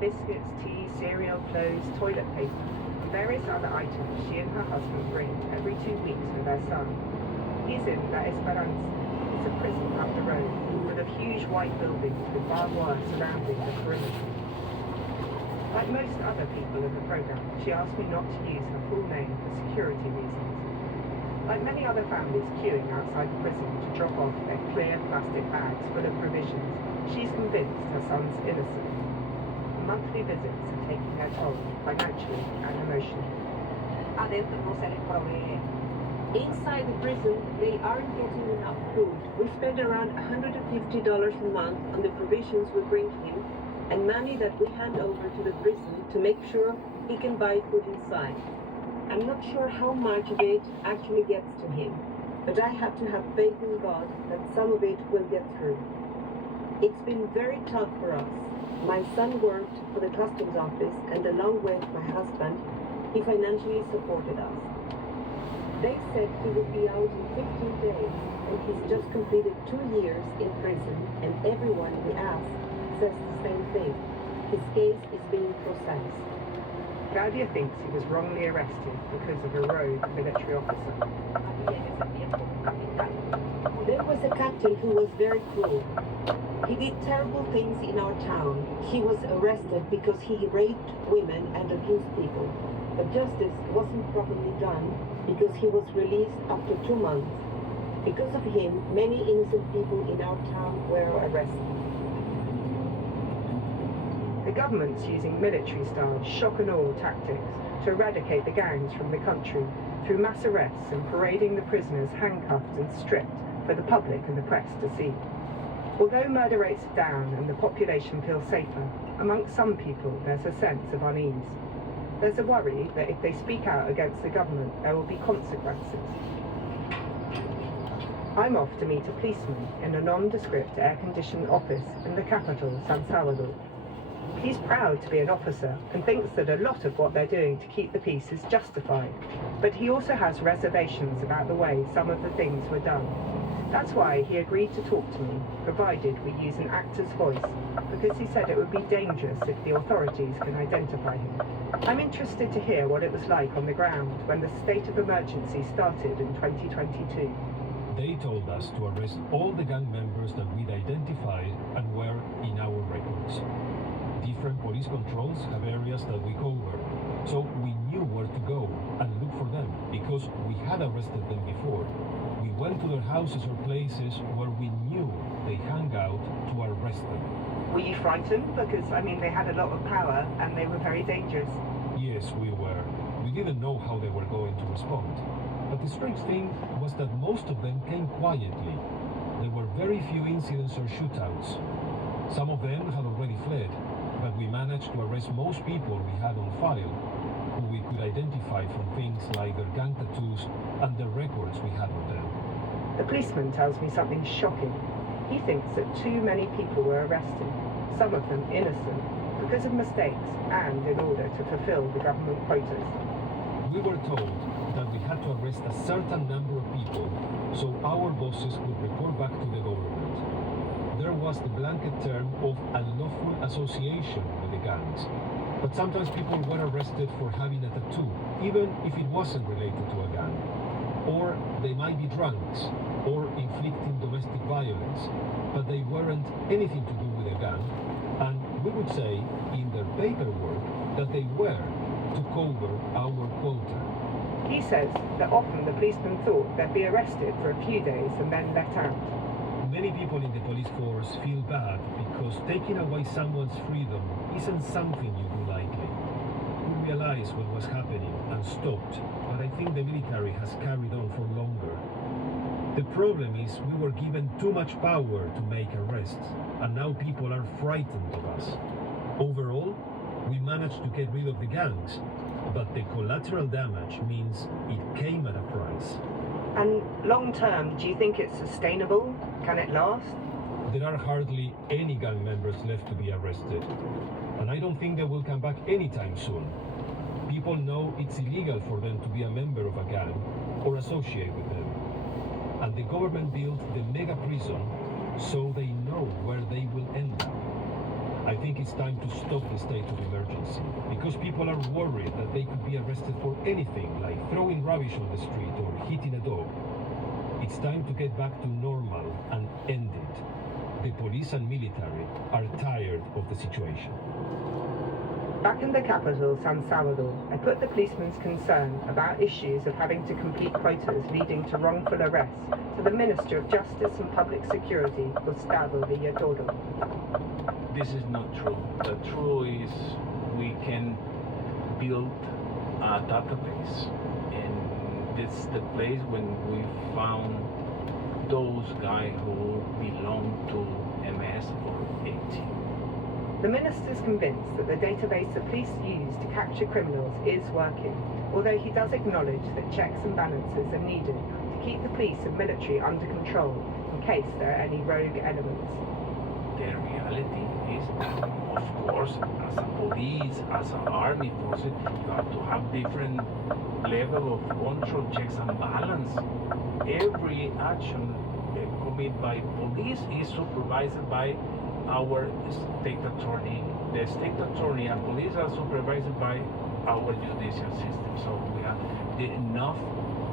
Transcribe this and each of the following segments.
biscuits, tea, cereal, clothes, toilet paper, and various other items she and her husband bring every 2 weeks for their son. He's in La Esperanza. It's a prison up the road, full of huge white buildings with barbed wire surrounding the perimeter. Like most other people in the program, she asked me not to use her full name for security reasons. Like many other families queuing outside the prison to drop off their clear plastic bags full of provisions, she's convinced her son's innocent. Monthly visits are taking their toll, financially and emotionally. Adentro no se les provee. Inside the prison, they aren't getting enough food. We spend around $150 a month on the provisions we bring him and money that we hand over to the prison to make sure he can buy food inside. I'm not sure how much of it actually gets to him, but I have to have faith in God that some of it will get through. It's been very tough for us. My son worked for the customs office, and along with my husband, he financially supported us. They said he would be out in 15 days, and he's just completed 2 years in prison, and everyone we ask says the same thing. His case is being processed. Claudia thinks he was wrongly arrested because of a rogue military officer. Había en ese tiempo un capitán. There was a captain who was very cruel. He did terrible things in our town. He was arrested because he raped women and abused people. But justice wasn't properly done because he was released after 2 months. Because of him, many innocent people in our town were arrested. The government's using military-style shock-and-awe tactics to eradicate the gangs from the country through mass arrests and parading the prisoners handcuffed and stripped for the public and the press to see. Although murder rates are down and the population feels safer, amongst some people there's a sense of unease. There's a worry that if they speak out against the government, there will be consequences. I'm off to meet a policeman in a nondescript air-conditioned office in the capital, San Salvador. He's proud to be an officer and thinks that a lot of what they're doing to keep the peace is justified, but he also has reservations about the way some of the things were done. That's why he agreed to talk to me, provided we use an actor's voice, because he said it would be dangerous if the authorities can identify him. I'm interested to hear what it was like on the ground when the state of emergency started in 2022. They told us to arrest all the gang members that we'd identified and were in our records. Different police controls have areas that we cover, so we knew where to go and look for them because we had arrested them before. We went to their houses or places where we knew they hung out to arrest them. Were you frightened? Because, they had a lot of power and they were very dangerous. Yes, we were. We didn't know how they were going to respond. But the strange thing was that most of them came quietly. There were very few incidents or shootouts. Some of them had already fled, but we managed to arrest most people we had on file, who we could identify from things like their gang tattoos and the records we had on them. The policeman tells me something shocking. He thinks that too many people were arrested, some of them innocent, because of mistakes and in order to fulfill the government quotas. We were told that we had to arrest a certain number of people so our bosses could report back to the government. There was the blanket term of unlawful association with the gangs. But sometimes people were arrested for having a tattoo, even if it wasn't related to a gang. Or they might be drunks, or inflicting domestic violence, but they weren't anything to do with a gang, and we would say in their paperwork that they were to cover our quota. He says that often the policemen thought they'd be arrested for a few days and then let out. Many people in the police force feel bad because taking away someone's freedom isn't something you do lightly. We realized what was happening and stopped, but I think the military has carried on for longer. The problem is we were given too much power to make arrests, and now people are frightened of us. Overall, we managed to get rid of the gangs, but the collateral damage means it came at a price. And long term, do you think it's sustainable? Can it last? There are hardly any gang members left to be arrested, and I don't think they will come back anytime soon. People know it's illegal for them to be a member of a gang or associate with them. And the government built the mega prison so they know where they will end up. I think it's time to stop the state of emergency because people are worried that they could be arrested for anything like throwing rubbish on the street or hitting a dog. It's time to get back to normal and end it. The police and military are tired of the situation. Back in the capital, San Salvador, I put the policeman's concern about issues of having to complete quotas leading to wrongful arrests to the Minister of Justice and Public Security, Gustavo Villatoro. This is not true. The truth is we can build a database, and this is the place when we found those guys who belong to MS or AT. The minister is convinced that the database the police use to capture criminals is working, although he does acknowledge that checks and balances are needed to keep the police and military under control in case there are any rogue elements. The reality is that, of course, as a police, as an army force, you have to have different level of control, checks and balance. Every action committed by police is supervised by our state attorney. The state attorney and police are supervised by our judicial system. So we have enough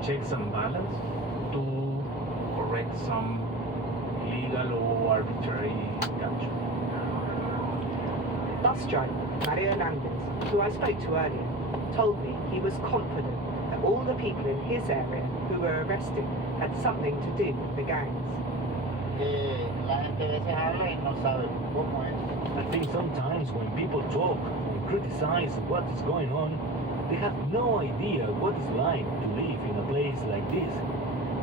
checks and balance to correct some legal or arbitrary action. Bus driver Mario Hernandez, who I spoke to earlier, told me he was confident that all the people in his area who were arrested had something to do with the gangs. La gente a veces habla y no sabe cómo es. I think sometimes when people talk and criticize what is going on, they have no idea what it's like to live in a place like this,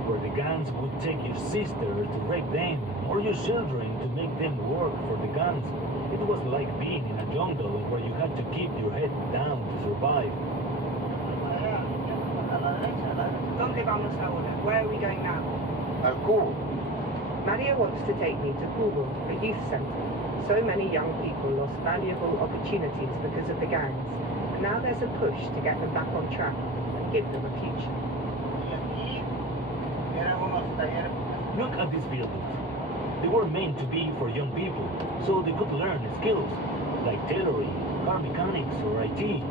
where the guns would take your sister to rape them, or your children to make them work for the guns. It was like being in a jungle where you had to keep your head down to survive. A la derecha, a la derecha. ¿Dónde vamos ahora? Where are we going now? Al cubo. Mario wants to take me to Cubo, a youth centre. So many young people lost valuable opportunities because of the gangs, and now there's a push to get them back on track and give them a future. Y aquí eran unos talleres. Look at these buildings. They were meant to be for young people, so they could learn skills like tailoring, car mechanics, or IT,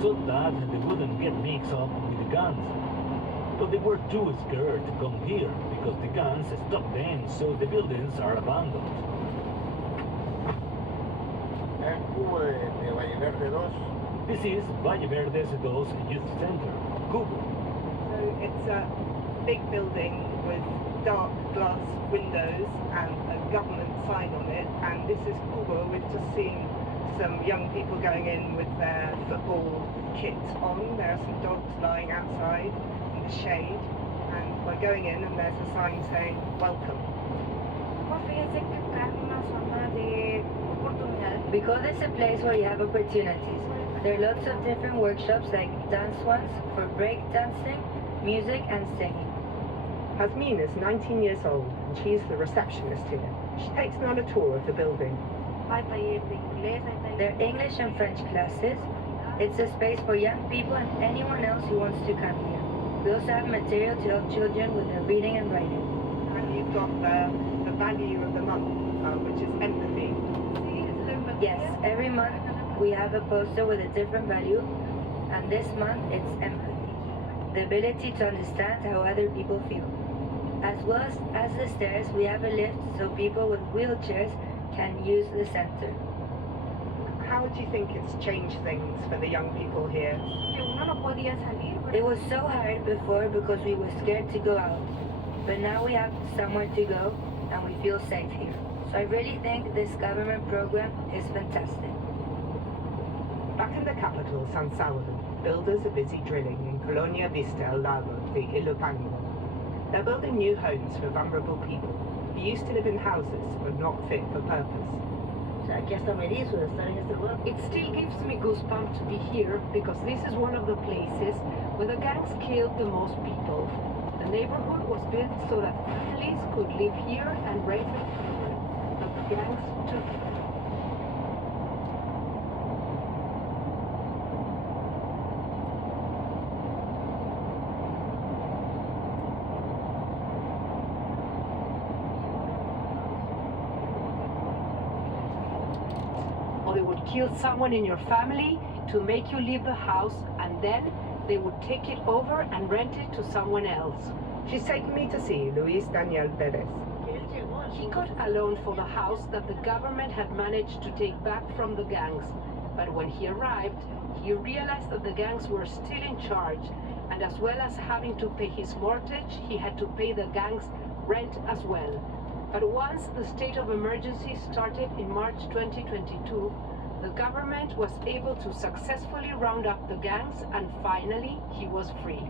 so that they wouldn't get mixed up with the guns. But they were too scared to come here because the guns stopped them, so the buildings are abandoned. El cubo de Valle Verde 2. This is Valle Verdes 2 Youth Center, Cubo. So it's a big building with dark glass windows and a government sign on it, and this is Cubo. We've just seen some young people going in with their football kit on. There are some dogs lying outside in the shade, and we're going in and there's a sign saying welcome. Fíjense que acá es una zona de oportunidades. Because it's a place where you have opportunities. There are lots of different workshops like dance ones for break dancing, music and singing. Hasmin is 19 years old and she's the receptionist here. She takes me on a tour of the building. Hay talleres de inglés, hay talleres There are English and French classes. It's a space for young people and anyone else who wants to come here. We also have material to help children with their reading and writing. And you've got the value of the month, which is empathy. Yes, every month we have a poster with a different value, and this month it's empathy. The ability to understand how other people feel. As well as the stairs, we have a lift so people with wheelchairs can use the center. How do you think it's changed things for the young people here? que uno no podía salir, ¿verdad? It was so hard before because we were scared to go out, but now we have somewhere to go and we feel safe here. So I really think this government program is fantastic. Back in the capital, San Salvador, builders are busy drilling in Colonia Vista El Lago de Ilopango. They're building new homes for vulnerable people who used to live in houses but not fit for purpose. Aquí hasta me erizo de estar en este lugar. It still gives me goosebumps to be here because this is one of the places where the gangs killed the most people. The neighborhood was built so that families could live here and raise their children, but the gangs took kill someone in your family to make you leave the house, and then they would take it over and rent it to someone else. She's taken me to see Luis Daniel Perez. He got a loan for the house that the government had managed to take back from the gangs. But when he arrived, he realized that the gangs were still in charge, and as well as having to pay his mortgage, he had to pay the gangs rent as well. But once the state of emergency started in March 2022, the government was able to successfully round up the gangs, and finally he was free.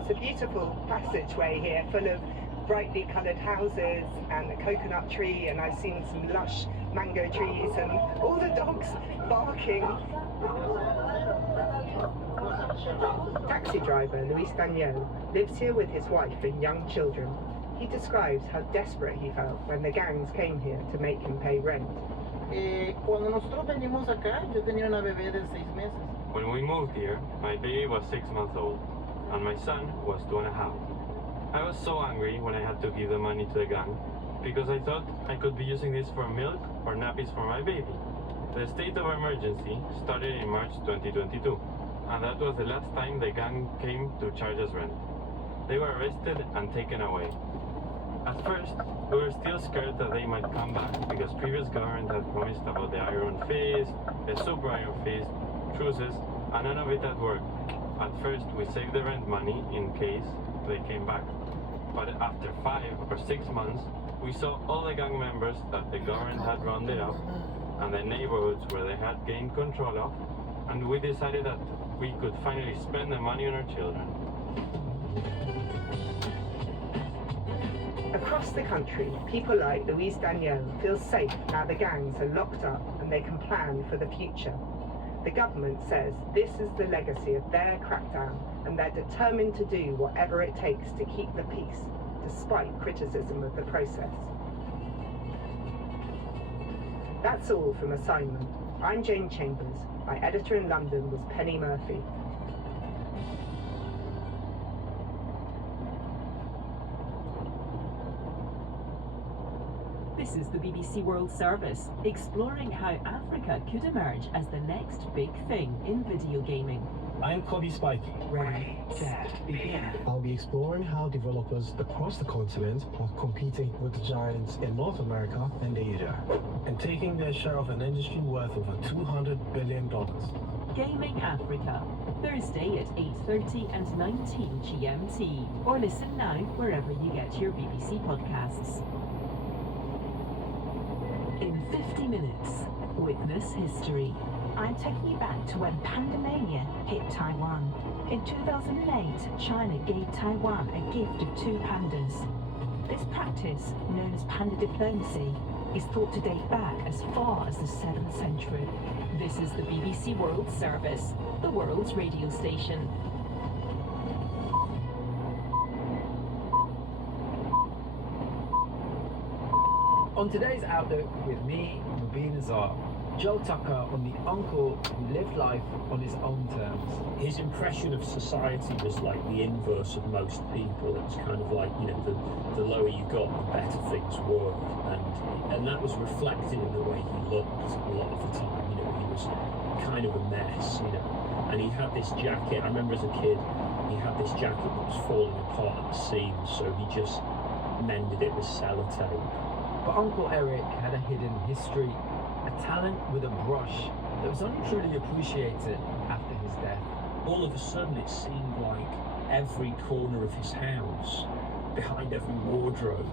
It's a beautiful passageway here, full of brightly coloured houses and a coconut tree, and I've seen some lush mango trees and all the dogs barking. Taxi driver Luis Daniel lives here with his wife and young children. He describes how desperate he felt when the gangs came here to make him pay rent. Cuando nosotros venimos acá, yo tenía una bebé de 6 meses. When we moved here, my baby was 6 months old, and my son was 2.5. I was so angry when I had to give the money to the gang, because I thought I could be using this for milk or nappies for my baby. The state of emergency started in March 2022, and that was the last time the gang came to charge us rent. They were arrested and taken away. At first, we were still scared that they might come back, because previous government had promised about the Iron Fist, the Super Iron Fist, truces, and none of it had worked. At first, we saved the rent money in case they came back. But after 5 or 6 months, we saw all the gang members that the government had rounded up, and the neighborhoods where they had gained control of, and we decided that we could finally spend the money on our children. Across the country, people like Luis Daniel feel safe now the gangs are locked up and they can plan for the future. The government says this is the legacy of their crackdown, and they're determined to do whatever it takes to keep the peace, despite criticism of the process. That's all from Assignment. I'm Jane Chambers. My editor in London was Penny Murphy. This is the BBC World Service, exploring how Africa could emerge as the next big thing in video gaming. I'm Cody Spikey. Ready, set, begin. I'll be exploring how developers across the continent are competing with the giants in North America and Asia, and taking their share of an industry worth over $200 billion. Gaming Africa, Thursday at 8:30 and 19 GMT. Or listen now wherever you get your BBC podcasts. In 50 minutes, witness history. I'm taking you back to when Pandemania hit Taiwan. In 2008, China gave Taiwan a gift of 2 pandas. This practice, known as panda diplomacy, is thought to date back as far as the 7th century. This is the BBC World Service, the world's radio station. On today's Outlook with me, Mubin Azar, Joel Tucker on the uncle who lived life on his own terms. His impression of society was like the inverse of most people. It was kind of like, you know, the lower you got, the better things were. And that was reflected in the way he looked a lot of the time. You know, he was kind of a mess, you know. And he had this jacket, I remember as a kid, he had this jacket that was falling apart at the seams, so he just mended it with sellotape. But Uncle Eric had a hidden history, a talent with a brush that was only truly appreciated after his death. All of a sudden it seemed like every corner of his house, behind every wardrobe,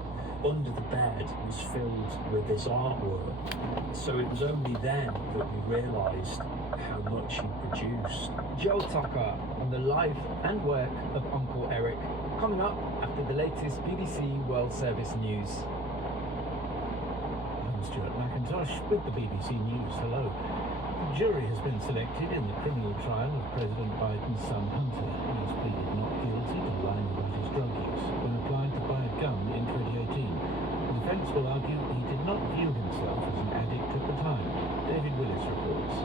under the bed was filled with this artwork. So it was only then that we realised how much he produced. Joel Tucker on the life and work of Uncle Eric, coming up after the latest BBC World Service news. Stuart McIntosh with the BBC News. Hello. The jury has been selected in the criminal trial of President Biden's son Hunter. He has pleaded not guilty to lying about his drug use when applying to buy a gun in 2018. The defence will argue he did not view himself as an addict at the time. David Willis reports.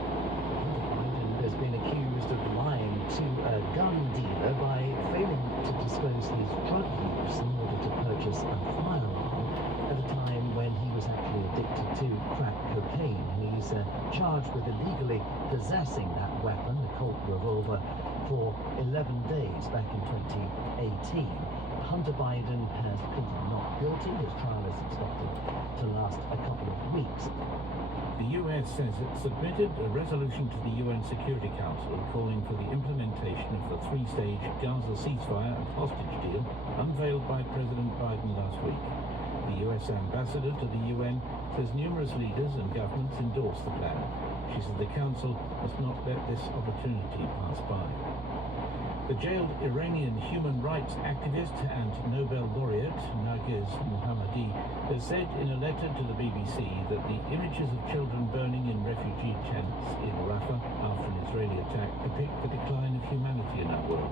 Biden has been accused of lying to a gun dealer by failing to disclose his drug use in order to purchase a firearm at a time when he was actually addicted to crack cocaine. He's charged with illegally possessing that weapon, the Colt revolver, for 11 days back in 2018. Hunter Biden has pleaded not guilty. His trial is expected to last a couple of weeks. The US says it submitted a resolution to the UN Security Council calling for the implementation of the three-stage Gaza ceasefire and hostage deal unveiled by President Biden last week. The US ambassador to the UN says numerous leaders and governments endorsed the plan. She said the council must not let this opportunity pass by. The jailed Iranian human rights activist and Nobel laureate Narges Mohammadi has said in a letter to the BBC that the images of children burning in refugee tents in Rafah after an Israeli attack depict the decline of humanity in our world.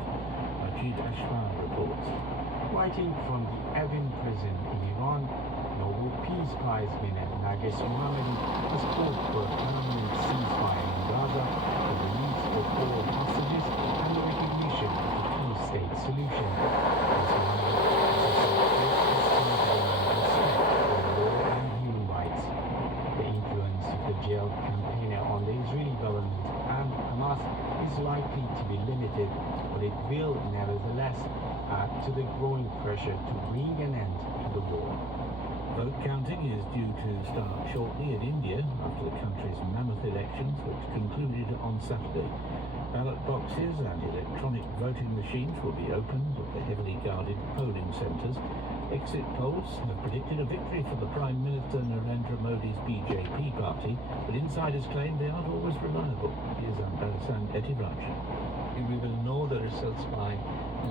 Ajid Ashfar reports. Writing from the Evin prison in Iran, Nobel Peace Prize winner Narges Mohammadi has called for a permanent ceasefire in Gaza, the release of all hostages, and the recognition of a two-state solution. Ms. Mohammadi has said respect for law and human rights. The influence of the jailed campaigner on the Israeli government and Hamas is likely to be limited, but it will nevertheless add to the growing pressure to bring an end to the war. Vote counting is due to start shortly in India after the country's mammoth elections, which concluded on Saturday. Ballot boxes and electronic voting machines will be opened at the heavily guarded polling centres. Exit polls have predicted a victory for the Prime Minister Narendra Modi's BJP party, but insiders claim they aren't always reliable. Here's Ambarasan Etiraj. We will know the results by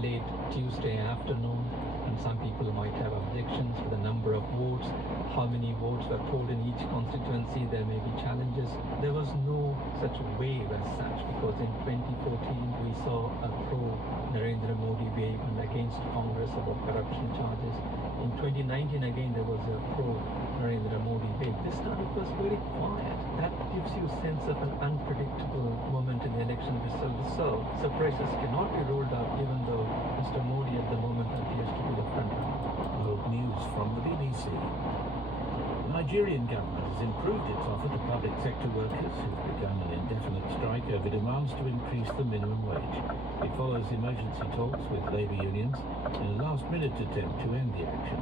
late Tuesday afternoon, and some people might have objections to the number of votes, how many votes were polled in each constituency. There may be challenges. There was no such wave as such, because in 2014 we saw a pro-Narendra Modi wave and against Congress about corruption charges. In 2019 again there was a pro-Narendra Modi wave. This time it was very quiet. That gives you a sense of an unpredictable moment in the election result. So surprises cannot be ruled out, even though Mr. Modi at the moment appears to be the front runner. World news from the BBC. The Nigerian government has improved its offer to public sector workers who've begun an indefinite strike over demands to increase the minimum wage. It follows emergency talks with labour unions in a last-minute attempt to end the action.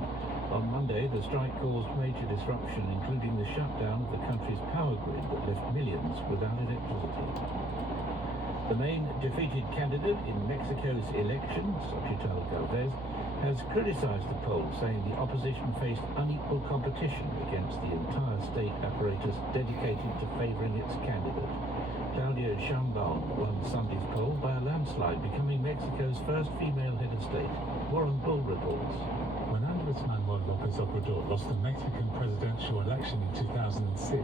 On Monday, the strike caused major disruption, including the shutdown of the country's power grid that left millions without electricity. The main defeated candidate in Mexico's election, Xochitl Galvez, has criticized the poll, saying the opposition faced unequal competition against the entire state apparatus dedicated to favoring its candidate. Claudia Sheinbaum won Sunday's poll by a landslide, becoming Mexico's first female head of state. Warren Bull reports. When Andrés Manuel López Obrador lost the Mexican presidential election in 2006,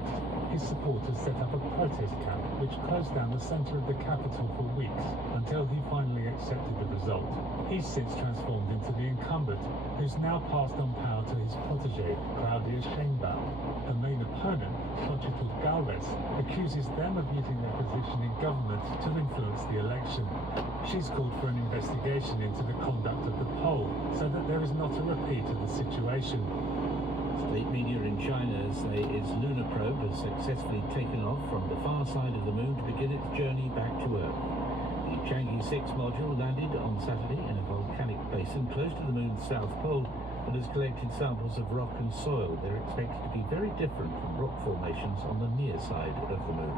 his supporters set up a protest camp which closed down the center of the capital for weeks until he finally accepted the result. He's since transformed into the incumbent, who's now passed on power to his protege, Claudia Sheinbaum. Her main opponent, Xochitl Galvez, accuses them of using their position in government to influence the election. She's called for an investigation into the conduct of the poll so that there is not a repeat of the situation. State media in China say its lunar probe has successfully taken off from the far side of the moon to begin its journey back to Earth. The Chang'e 6 module landed on Saturday in a volcanic basin close to the moon's south pole and has collected samples of rock and soil. They're expected to be very different from rock formations on the near side of the moon.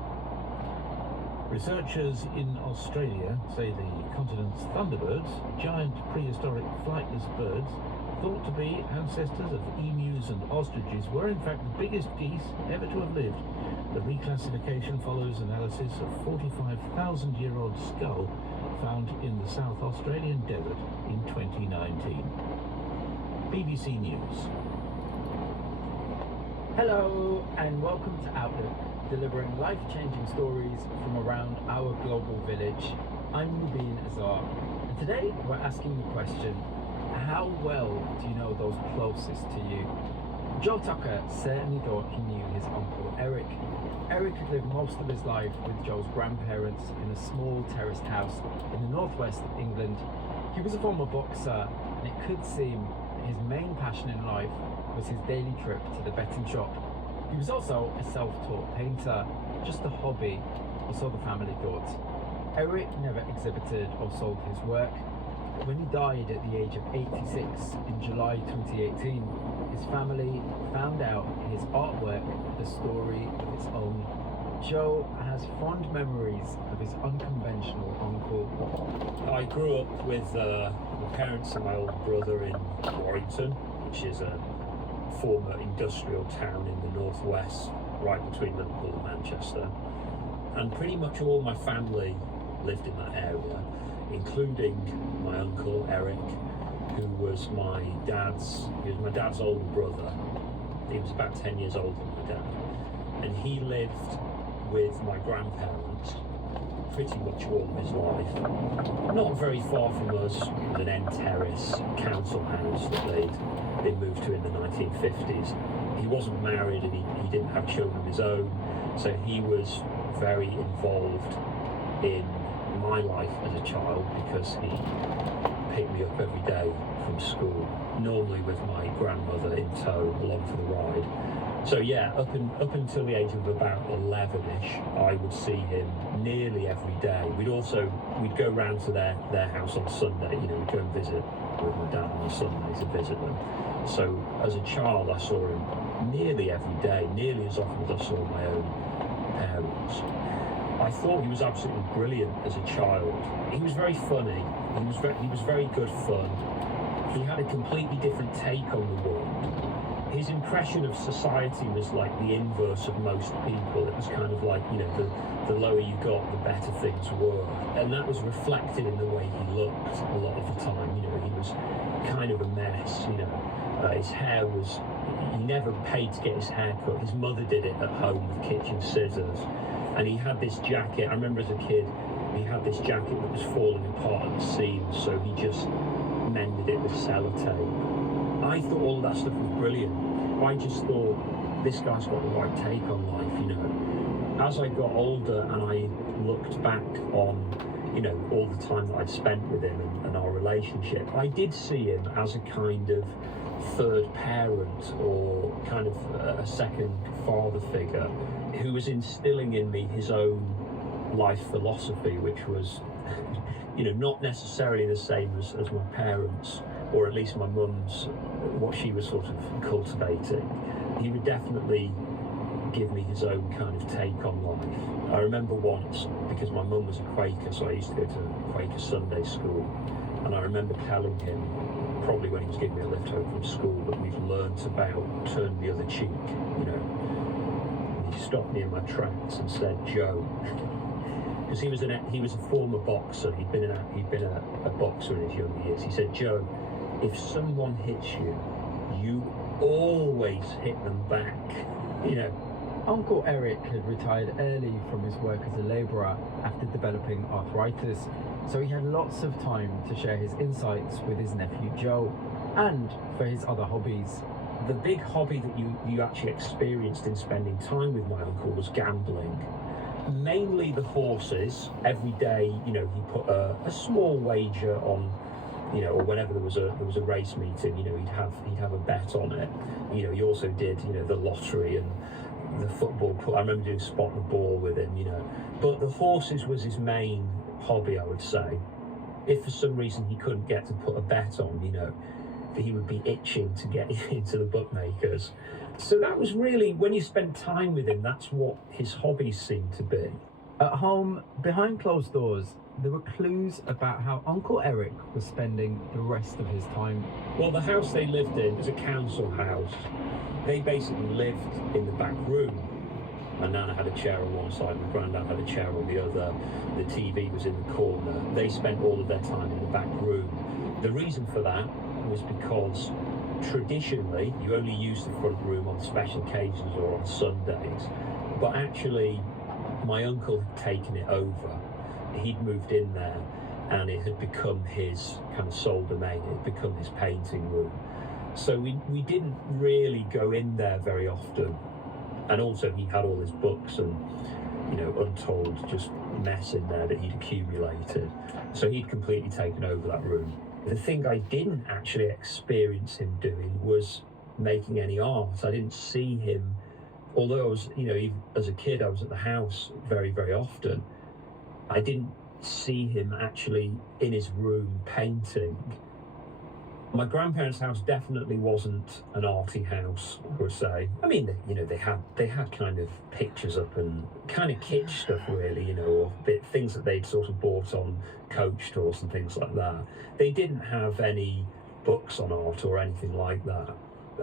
Researchers in Australia say the continent's thunderbirds, giant prehistoric flightless birds, thought to be ancestors of emus and ostriches, were in fact the biggest geese ever to have lived. The reclassification follows analysis of 45,000-year-old skull found in the South Australian desert in 2019. BBC News. Hello and welcome to Outlook, delivering life-changing stories from around our global village. I'm Mubin Azar, and today we're asking the question, how well do you know those closest to you? Joe Tucker certainly thought he knew his uncle Eric. Eric had lived most of his life with Joe's grandparents in a small terraced house in the northwest of England. He was a former boxer, and it could seem his main passion in life was his daily trip to the betting shop. He was also a self-taught painter, just a hobby, or so the family thought. Eric never exhibited or sold his work. When he died at the age of 86 in July 2018, his family found out his artwork had a story of its own. Joe has fond memories of his unconventional uncle. I grew up with my parents and my older brother in Warrington, which is a former industrial town in the northwest, right between Liverpool and Manchester. And pretty much all my family lived in that area, including my uncle Eric, who was my dad's older brother. He was about 10 years older than my dad. And he lived with my grandparents pretty much all of his life. Not very far from us was an end terrace council house that they moved to in the 1950s. He wasn't married and he didn't have children of his own, so he was very involved in my life as a child because he picked me up every day from school, normally with my grandmother in tow along for the ride. So yeah, up until the age of about 11ish, I would see him nearly every day. We'd go round to their house on Sunday, we'd go and visit with my dad on Sundays and visit them. So as a child, I saw him nearly every day, nearly as often as I saw my own parents. I thought he was absolutely brilliant as a child. He was very funny. He was very good fun. He had a completely different take on the world. His impression of society was like the inverse of most people. It was kind of like, the lower you got, the better things were. And that was reflected in the way he looked a lot of the time. He was kind of a mess, his hair was, he never paid to get his hair cut. His mother did it at home with kitchen scissors. And he had this jacket, I remember as a kid, he had this jacket that was falling apart at the seams, so he just mended it with sellotape. I thought all that stuff was brilliant. I just thought, this guy's got the right take on life, As I got older and I looked back on, all the time that I'd spent with him and our relationship, I did see him as a kind of third parent or kind of a second father figure who was instilling in me his own life philosophy, which was, not necessarily the same as my parents', or at least my mum's, what she was sort of cultivating. He would definitely give me his own kind of take on life. I remember once, because my mum was a Quaker, so I used to go to Quaker Sunday school, and I remember telling him, probably when he was giving me a lift home from school, that we've learnt about turn the other cheek, And he stopped me in my tracks and said, Joe, because he was a former boxer, he'd been a boxer in his younger years. He said, Joe, if someone hits you, you always hit them back, Uncle Eric had retired early from his work as a labourer after developing arthritis, so he had lots of time to share his insights with his nephew Joe, and for his other hobbies. The big hobby that you actually experienced in spending time with my uncle was gambling. Mainly the horses. Every day, he put a small wager on, or whenever there was a race meeting, he'd have a bet on it. He also did, the lottery and the football. I remember doing spot the ball with him, But the horses was his main hobby, I would say. If for some reason he couldn't get to put a bet on, he would be itching to get into the bookmakers. So that was really, when you spend time with him, that's what his hobbies seemed to be. At home, behind closed doors, there were clues about how Uncle Eric was spending the rest of his time. Well, the house they lived in was a council house. They basically lived in the back room. My nana had a chair on one side, my granddad had a chair on the other. The TV was in the corner. They spent all of their time in the back room. The reason for that was because traditionally you only use the front room on special occasions or on Sundays. But actually, my uncle had taken it over. He'd moved in there and it had become his kind of sole domain. It had become his painting room. So we didn't really go in there very often. And also he had all his books and, untold just mess in there that he'd accumulated. So he'd completely taken over that room. The thing I didn't actually experience him doing was making any art. I didn't see him although I was, even as a kid, I was at the house very, very often, I didn't see him actually in his room painting. My grandparents' house definitely wasn't an arty house, I would say. I mean, they had kind of pictures up and kind of kitsch stuff, really, or things that they'd sort of bought on coach tours and things like that. They didn't have any books on art or anything like that.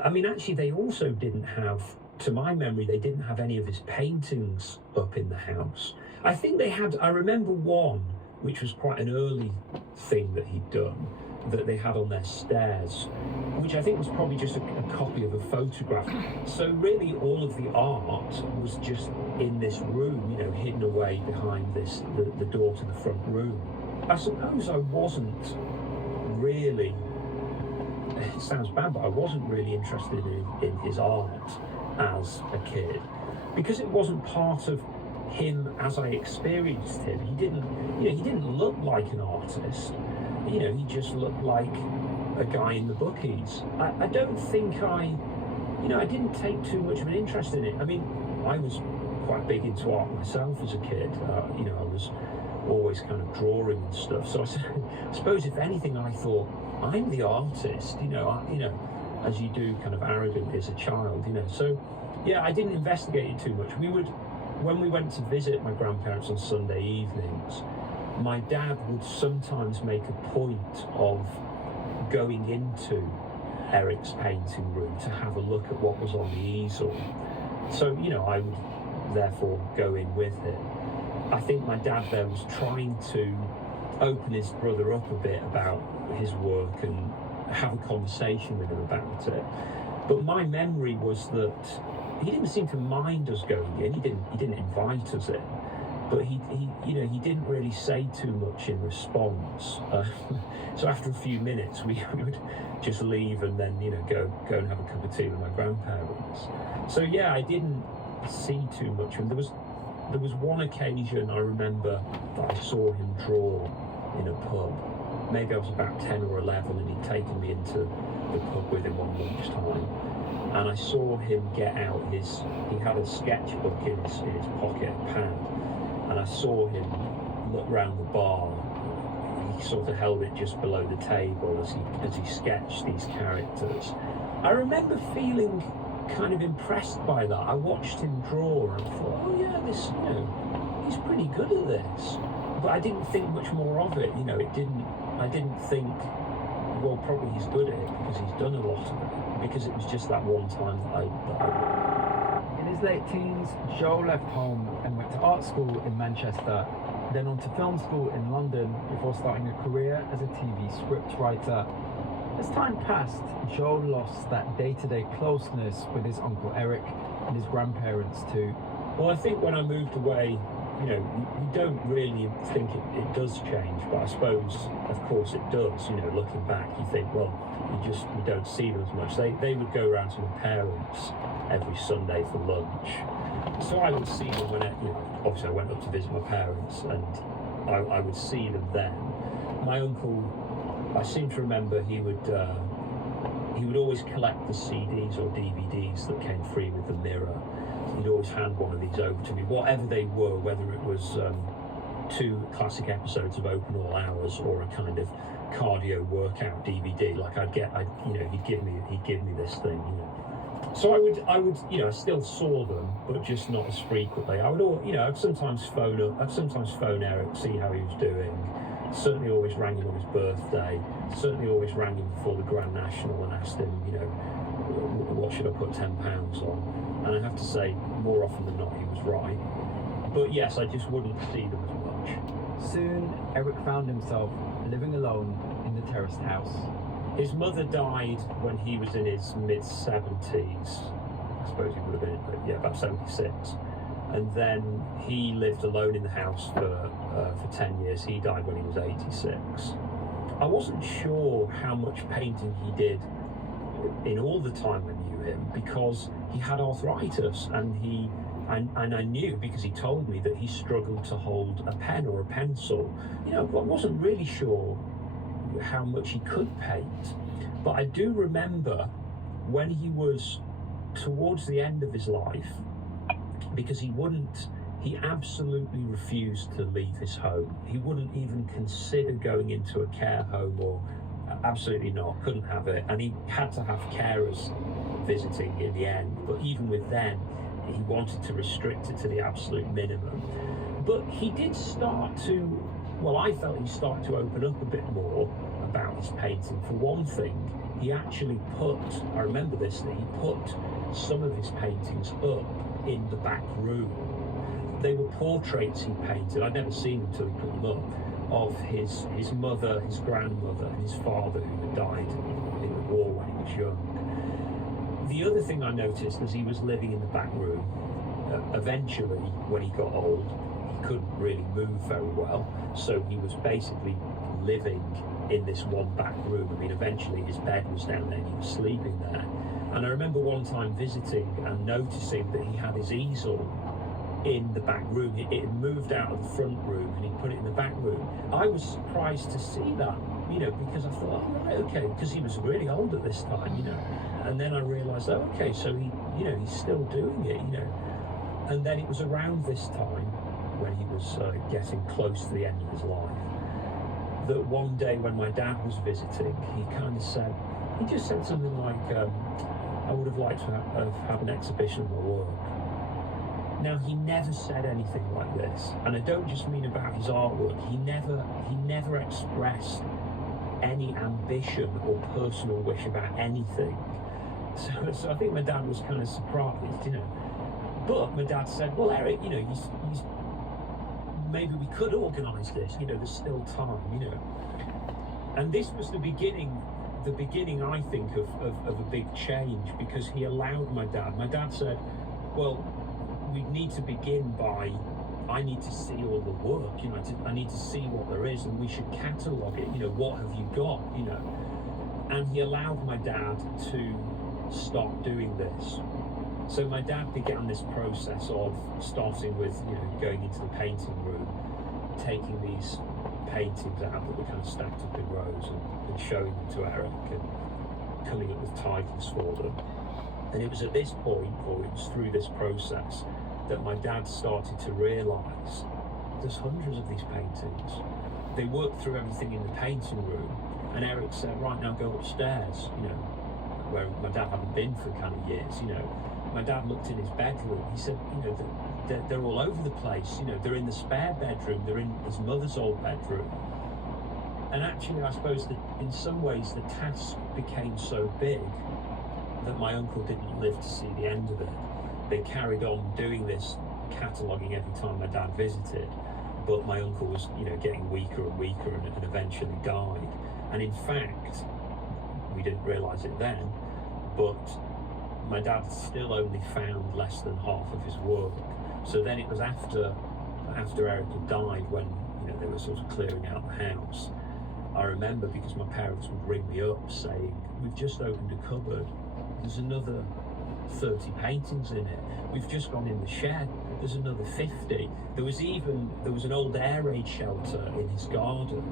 I mean, actually, they also didn't have, to my memory, they didn't have any of his paintings up in the house. I think they had, I remember one, which was quite an early thing that he'd done, that they had on their stairs, which I think was probably just a copy of a photograph. So really all of the art was just in this room, hidden away behind the door to the front room. I suppose I wasn't really, it sounds bad, but I wasn't really interested in his art as a kid, because it wasn't part of him as I experienced him. He didn't look like an artist. He just looked like a guy in the bookies. I don't think I didn't take too much of an interest in it. I mean, I was quite big into art myself as a kid. I was always kind of drawing and stuff. So I suppose, if anything, I thought, I'm the artist, as you do kind of arrogantly as a child, So, yeah, I didn't investigate it too much. When we went to visit my grandparents on Sunday evenings, my dad would sometimes make a point of going into Eric's painting room to have a look at what was on the easel. So, I would therefore go in with him. I think my dad there was trying to open his brother up a bit about his work and have a conversation with him about it. But my memory was that he didn't seem to mind us going in. He didn't invite us in. But he didn't really say too much in response. So after a few minutes, we would just leave and then, go and have a cup of tea with my grandparents. So yeah, I didn't see too much. And there was one occasion I remember that I saw him draw in a pub. Maybe I was about 10 or 11, and he'd taken me into the pub with him on lunchtime. And I saw him get out he had a sketchbook in his pocket, a pad. And I saw him look round the bar. He sort of held it just below the table as he sketched these characters. I remember feeling kind of impressed by that. I watched him draw and I thought, oh yeah, he's pretty good at this. But I didn't think much more of it. I didn't think, well, probably he's good at it because he's done a lot of it. Because it was just that one time that I In his late teens, Joe left home and went to art school in Manchester, then on to film school in London before starting a career as a TV scriptwriter. As time passed, Joe lost that day-to-day closeness with his Uncle Eric and his grandparents too. Well, I think when I moved away, you don't really think it does change, but I suppose, of course, it does. Looking back, you think, well, you don't see them as much. They would go around to my parents every Sunday for lunch, so I would see them when obviously I went up to visit my parents, and I would see them then. My uncle, I seem to remember he would always collect the CDs or DVDs that came free with the Mirror. He'd always hand one of these over to me, whatever they were, whether it was 2 classic episodes of Open All Hours or a kind of cardio workout DVD. Like he'd give me this thing, So I would, I still saw them, but just not as frequently. I'd sometimes phone Eric, see how he was doing. Certainly always rang him on his birthday. Certainly always rang him before the Grand National and asked him, what should I put £10 on? And I have to say, more often than not, he was right. But yes, I just wouldn't see them as much. Soon, Eric found himself living alone in the terraced house. His mother died when he was in his mid-70s. I suppose he would have been, about 76. And then he lived alone in the house for 10 years. He died when he was 86. I wasn't sure how much painting he did in all the time I knew him, because he had arthritis, and I knew, because he told me, that he struggled to hold a pen or a pencil. I wasn't really sure how much he could paint, but I do remember when he was towards the end of his life, because he absolutely refused to leave his home. He wouldn't even consider going into a care home, or absolutely not, couldn't have it. And he had to have carers visiting in the end, but even with them, he wanted to restrict it to the absolute minimum. But he did start to, well, I felt he started to open up a bit more about his painting. For one thing, he actually put, I remember this, that he put some of his paintings up in the back room. They were portraits he painted, I'd never seen them until he put them up, of his mother, his grandmother, and his father who had died in the war when he was young. The other thing I noticed as he was living in the back room, eventually, when he got old, he couldn't really move very well, so he was basically living in this one back room. I mean, eventually his bed was down there and he was sleeping there. And I remember one time visiting and noticing that he had his easel in the back room. It had moved out of the front room and he put it in the back room. I was surprised to see that, you know, because I thought, oh, right, okay, because he was really old at this time, you know. And then I realised, oh, okay, so he, you know, he's still doing it, you know. And then it was around this time, when he was getting close to the end of his life, that one day when my dad was visiting, he kind of said, he just said something like, I would have liked to have an exhibition of my work. Now, he never said anything like this, and I don't just mean about his artwork. He never expressed any ambition or personal wish about anything. So I think my dad was kind of surprised, you know. But my dad said, well, Eric, you know, he's maybe we could organise this, you know, there's still time, you know. And this was the beginning, I think, of a big change, because he allowed my dad said, well, we need to begin by, I need to see all the work, you know, I need to see what there is, and we should catalogue it, you know, what have you got, you know. And he allowed my dad to start doing this. So my dad began this process of starting with, you know, going into the painting room, taking these paintings out that were kind of stacked up in rows and showing them to Eric and coming up with titles for them. And it was at this point, or it was through this process, that my dad started to realise there's hundreds of these paintings. They worked through everything in the painting room, and Eric said, right, now go upstairs, you know, where my dad hadn't been for kind of years, you know. My dad looked in his bedroom. He said, you know, they're all over the place. You know, they're in the spare bedroom. They're in his mother's old bedroom. And actually, I suppose that in some ways the task became so big that my uncle didn't live to see the end of it. They carried on doing this, cataloguing every time my dad visited. But my uncle was, you know, getting weaker and weaker and eventually died. And in fact, we didn't realise it then, but my dad still only found less than half of his work. So then it was after Eric had died, when, you know, they were sort of clearing out the house. I remember, because my parents would ring me up saying, we've just opened a cupboard, there's another 30 paintings in it. We've just gone in the shed, there's another 50. There was an old air raid shelter in his garden,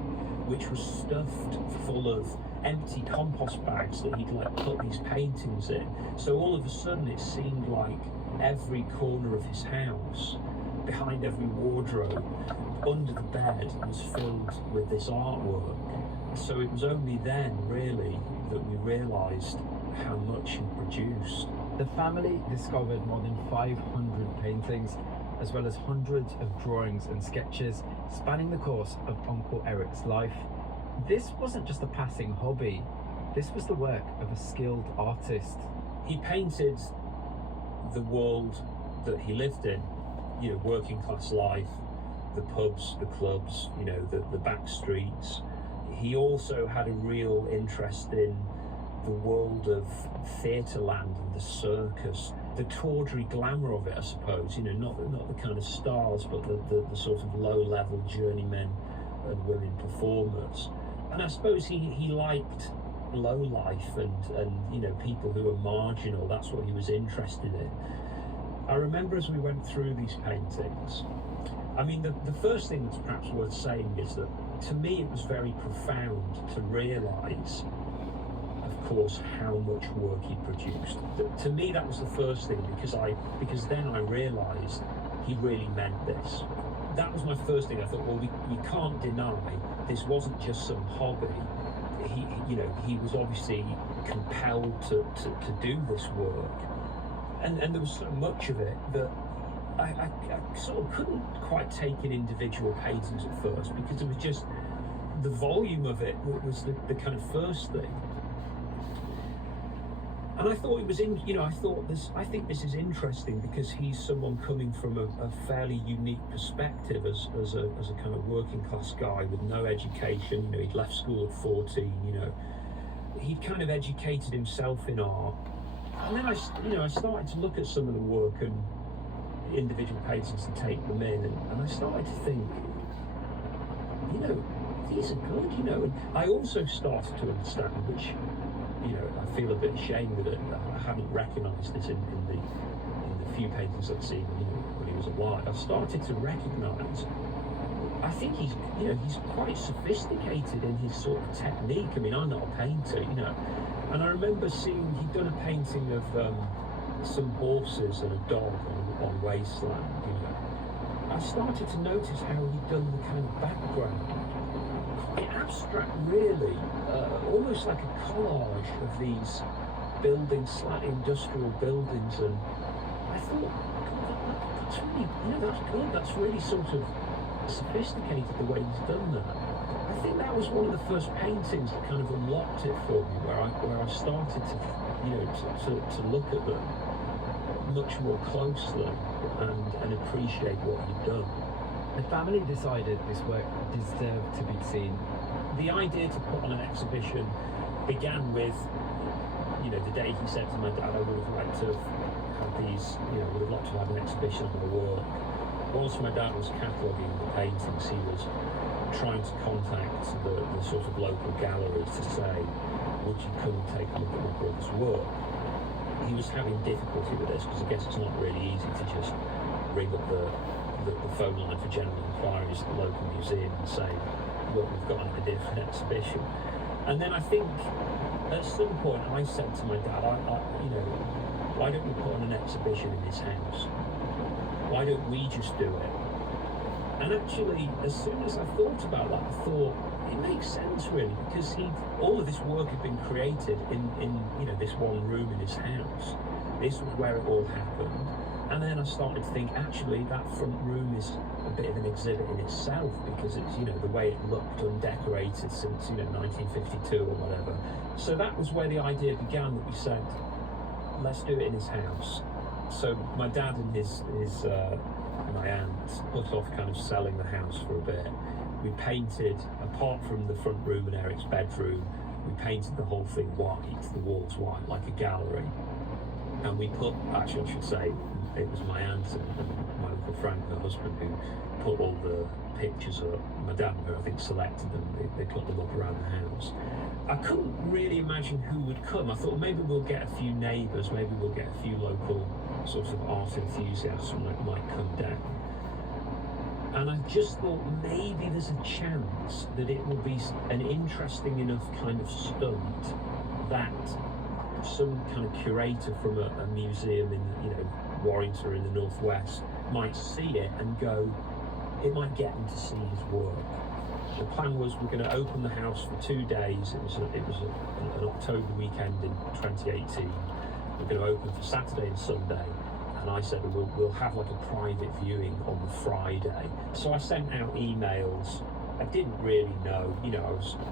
which was stuffed full of empty compost bags that he'd like put these paintings in. So all of a sudden it seemed like every corner of his house, behind every wardrobe, under the bed, was filled with this artwork. So it was only then, really, that we realised how much he produced. The family discovered more than 500 paintings, as well as hundreds of drawings and sketches spanning the course of Uncle Eric's life. This wasn't just a passing hobby, this was the work of a skilled artist. He painted the world that he lived in, you know, working class life, the pubs, the clubs, you know, the back streets. He also had a real interest in the world of Theatreland and the circus, the tawdry glamour of it, I suppose, you know, not the kind of stars, but the sort of low-level journeymen and women performers. And I suppose he liked low life and you know, people who were marginal. That's what he was interested in. I remember as we went through these paintings, I mean, the first thing that's perhaps worth saying is that to me it was very profound to realise, of course, how much work he produced. To me, that was the first thing, because then I realised he really meant this. That was my first thing. I thought, well, we can't deny this wasn't just some hobby. He was obviously compelled to do this work, and there was so much of it that I sort of couldn't quite take in individual paintings at first, because it was just the volume of it was the kind of first thing. And I thought it was I think this is interesting because he's someone coming from a fairly unique perspective as a kind of working class guy with no education. He'd left school at 14. He'd kind of educated himself in art. And then I started to look at some of the work and individual paintings and take them in, and I started to think, these are good. And I also started to understand, which I feel a bit ashamed that I hadn't recognised this in the few paintings I'd seen when he was alive. I started to recognise, I think he's quite sophisticated in his sort of technique. I mean, I'm not a painter, and I remember seeing he'd done a painting of some horses and a dog on wasteland. I started to notice how he'd done the kind of background, quite abstract, really, almost like a collage of these buildings, slightly industrial buildings, and I thought, God, that's really, that's good. That's really sort of sophisticated the way he's done that. I think that was one of the first paintings that kind of unlocked it for me, where I started to look at them much more closely and appreciate what he'd done. The family decided this work deserved to be seen. The idea to put on an exhibition began with, the day he said to my dad, I would have liked to have these, would have liked to have an exhibition of my work. Whilst my dad was cataloguing the paintings, he was trying to contact the sort of local galleries to say, would you come and take a look at my brother's work? He was having difficulty with this because I guess it's not really easy to just ring up the phone line for general inquiries at the local museum and say, look, we've got an idea for an exhibition. And then I think at some point I said to my dad, why don't we put on an exhibition in his house? Why don't we just do it? And actually, as soon as I thought about that, I thought, it makes sense really, because all of this work had been created in this one room in his house. This was where it all happened. And then I started to think, actually, that front room is a bit of an exhibit in itself, because it's, the way it looked undecorated since, 1952 or whatever. So that was where the idea began, that we said, let's do it in his house. So my dad and my aunt put off kind of selling the house for a bit. We painted, apart from the front room and Eric's bedroom, we painted the whole thing white, the walls white, like a gallery. And we put, actually I should say, it was my aunt and my Uncle Frank, her husband, who put all the pictures up. My dad and her, I think, selected them. They put them up around the house. I couldn't really imagine who would come. I thought maybe we'll get a few neighbours, maybe we'll get a few local sort of art enthusiasts who might come down. And I just thought maybe there's a chance that it will be an interesting enough kind of stunt that some kind of curator from a museum in Warrington or in the Northwest might see it and go, it might get them to see his work. The plan was we're going to open the house for 2 days. It was an October weekend in 2018. We're going to open for Saturday and Sunday. And I said we'll have like a private viewing on the Friday. So I sent out emails. I didn't really know,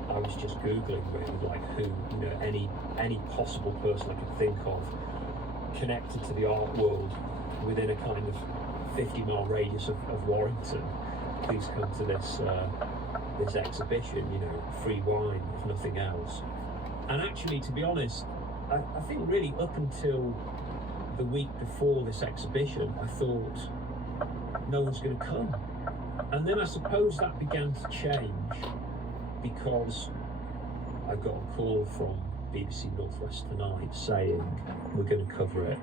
I was just Googling really, like who, any possible person I could think of connected to the art world within a kind of 50-mile radius of Warrington. Please come to this exhibition, free wine if nothing else. And actually, to be honest, I think really up until the week before this exhibition, I thought no one's going to come. And then I suppose that began to change because I got a call from BBC Northwest Tonight saying we're going to cover it.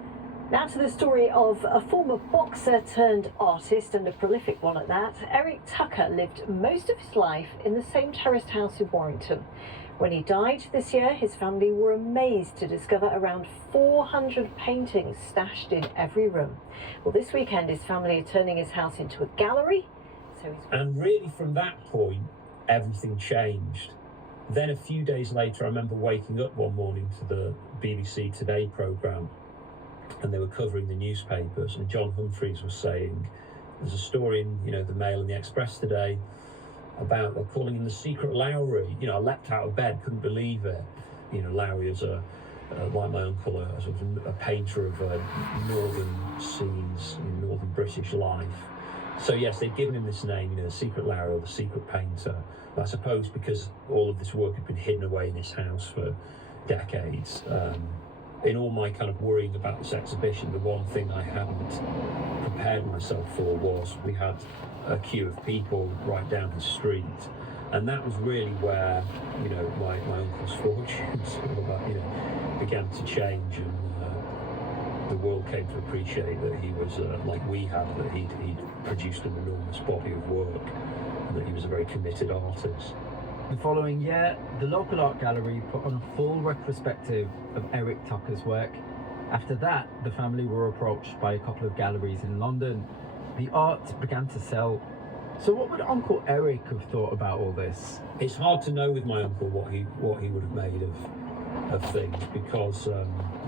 Now to the story of a former boxer turned artist, and a prolific one at that. Eric Tucker lived most of his life in the same terraced house in Warrington. When he died this year, his family were amazed to discover around 400 paintings stashed in every room. Well, this weekend his family are turning his house into a gallery. And really from that point, everything changed. Then a few days later, I remember waking up one morning to the BBC Today programme, and they were covering the newspapers, and John Humphreys was saying, there's a story in, the Mail and the Express today about they're calling him the Secret Lowry. I leapt out of bed, couldn't believe it. Lowry is like my uncle, a painter of northern scenes in northern British life. So yes, they'd given him this name, the Secret Lowry or the Secret Painter. I suppose because all of this work had been hidden away in his house for decades. In all my kind of worrying about this exhibition, the one thing I hadn't prepared myself for was we had a queue of people right down the street, and that was really where my uncle's fortunes began to change, and the world came to appreciate that he was like we had, that he'd produced an enormous body of work, and that he was a very committed artist. The following year, the local art gallery put on a full retrospective of Eric Tucker's work. After that, the family were approached by a couple of galleries in London. The art began to sell. So what would Uncle Eric have thought about all this? It's hard to know with my uncle what he would have made of things, because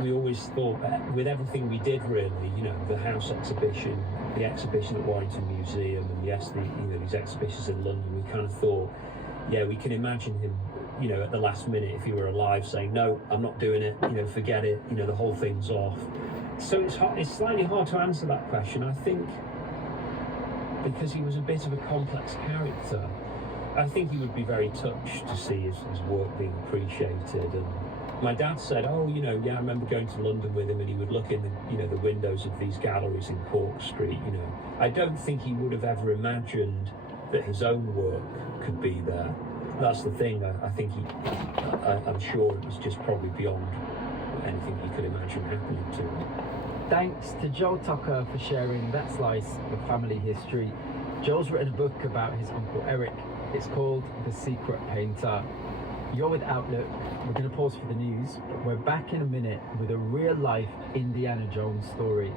we always thought that with everything we did, really, the house exhibition, the exhibition at Warrington Museum, and yes, these exhibitions in London, we kind of thought, yeah, we can imagine him, at the last minute, if he were alive, saying, no, I'm not doing it, forget it, the whole thing's off. So it's slightly hard to answer that question. I think because he was a bit of a complex character, I think he would be very touched to see his work being appreciated. And my dad said, I remember going to London with him, and he would look in the windows of these galleries in Cork Street. I don't think he would have ever imagined that his own work could be there. That's the thing. I think I'm sure it was just probably beyond anything he could imagine happening to him. Thanks to Joel Tucker for sharing that slice of family history. Joel's written a book about his Uncle Eric. It's called The Secret Painter. You're with Outlook. We're going to pause for the news, but we're back in a minute with a real-life Indiana Jones story.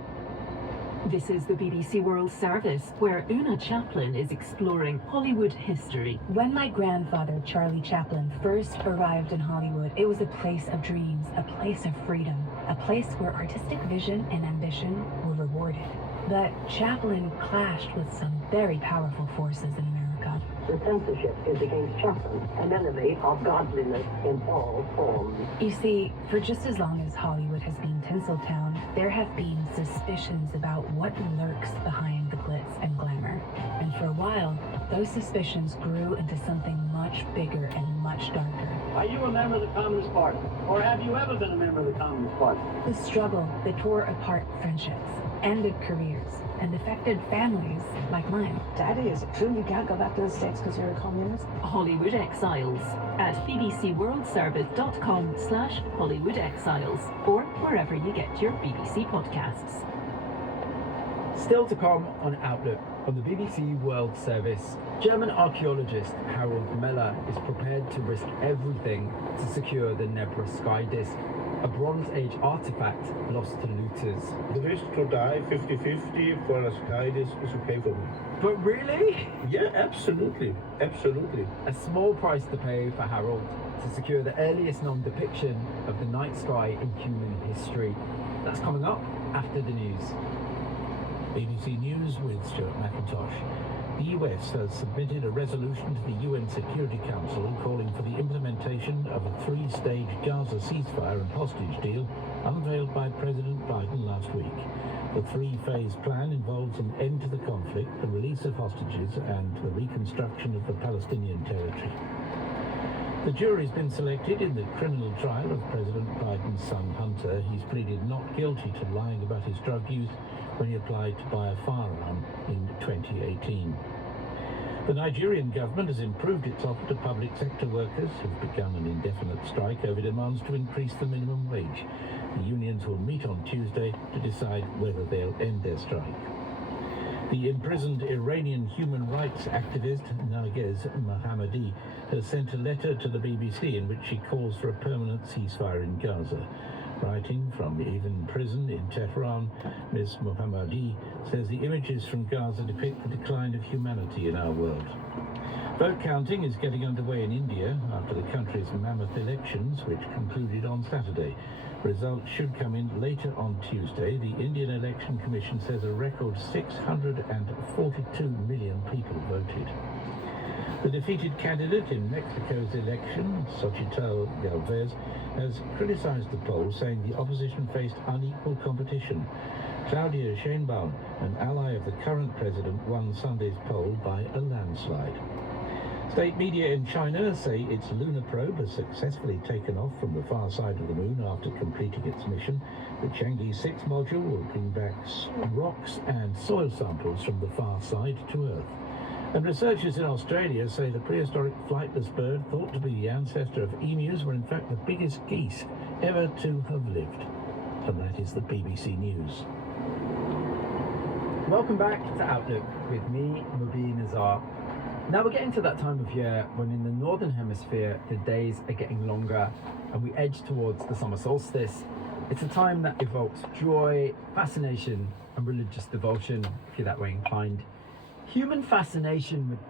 This is the BBC World Service, where Una Chaplin is exploring Hollywood history. When my grandfather, Charlie Chaplin, first arrived in Hollywood, it was a place of dreams, a place of freedom, a place where artistic vision and ambition were rewarded. But Chaplin clashed with some very powerful forces in America. The censorship is against Chaplin, an enemy of godliness in all forms. You see, for just as long as Hollywood has been Tinseltown, there have been suspicions about what lurks behind the glitz and glamour. And for a while, those suspicions grew into something much bigger and much darker. Are you a member of the Communist Party? Or have you ever been a member of the Communist Party? The struggle that tore apart friendships, ended careers, and affected families like mine. Daddy, is it true you can't go back to the States because you're a communist? Hollywood Exiles at bbcworldservice.com/Hollywood Exiles, or wherever you get your BBC podcasts. Still to come on Outlook on the BBC World Service, German archaeologist Harold Meller is prepared to risk everything to secure the Nebra Sky Disk, a Bronze Age artifact lost to looters. The risk to die 50-50 for a sky disk is okay for me. But really? Yeah, absolutely. Absolutely. A small price to pay for Harold to secure the earliest known depiction of the night sky in human history. That's coming up after the news. BBC News with Stuart McIntosh. The US has submitted a resolution to the UN Security Council calling for the implementation of a three-stage Gaza ceasefire and hostage deal unveiled by President Biden last week. The three-phase plan involves an end to the conflict, the release of hostages, and the reconstruction of the Palestinian territory. The jury's been selected in the criminal trial of President Biden's son Hunter. He's pleaded not guilty to lying about his drug use when he applied to buy a firearm in 2018. The Nigerian government has improved its offer to public sector workers who've begun an indefinite strike over demands to increase the minimum wage. The unions will meet on Tuesday to decide whether they'll end their strike. The imprisoned Iranian human rights activist Narges Mohammadi has sent a letter to the BBC in which she calls for a permanent ceasefire in Gaza. Writing from Evin prison in Tehran, Ms. Mohammadi says the images from Gaza depict the decline of humanity in our world. Vote counting is getting underway in India after the country's mammoth elections, which concluded on Saturday. Results should come in later on Tuesday. The Indian Election Commission says a record 642 million people voted. The defeated candidate in Mexico's election, Xochitl Galvez, has criticized the poll, saying the opposition faced unequal competition. Claudia Sheinbaum, an ally of the current president, won Sunday's poll by a landslide. State media in China say its lunar probe has successfully taken off from the far side of the moon after completing its mission. The Chang'e 6 module will bring back rocks and soil samples from the far side to Earth. And researchers in Australia say the prehistoric flightless bird, thought to be the ancestor of emus, were in fact the biggest geese ever to have lived. And that is the BBC News. Welcome back to Outlook with me, Mubin Azar. Now we're getting to that time of year when in the Northern Hemisphere the days are getting longer and we edge towards the summer solstice. It's a time that evokes joy, fascination and religious devotion, if you're that way inclined. Human fascination with